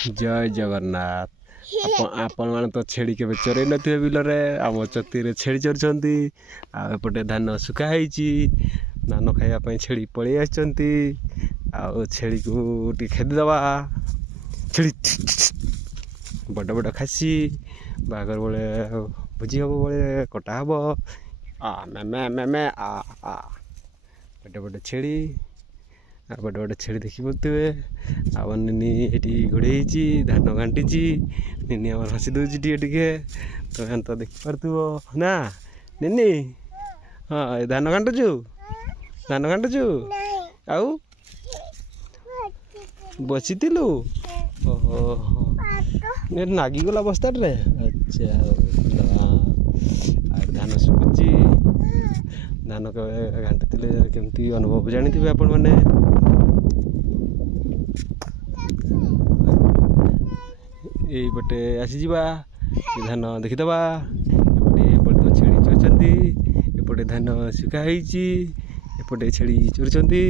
जय जगन्नाथ। आपण मैंने तो छेड़ी के चोरई नथिबे बिलरे आम चती छेड़ी चोरचंती आपटे धान सुखाई धान खाइबा छेड़ी पलि आछंती छेड़ी को टी खेदवा छेड़ी बड़ बड़ खासी बागर बेले भोजी हम बेले कटा हम मे मे मे मे आ बड़े बड़े छेड़ी बड़े बड़े छेड़ी देखी पारे आनी ये घोड़े धान घाटी निनी आम हसी दूसरी टे तुम तो देखिपु ना निनी हाँ धान घाटुचु आउ बसी ओहो नागिगला बस्ता रे अच्छा धान शुकुची धान घाटी केमती अनुभव जानी आपण मैंने यपटे आसीजा धान देखीदबा एपटे छेड़ी चोरचंती एपटे धान सुखाई एपटे छेड़ी चोरचंती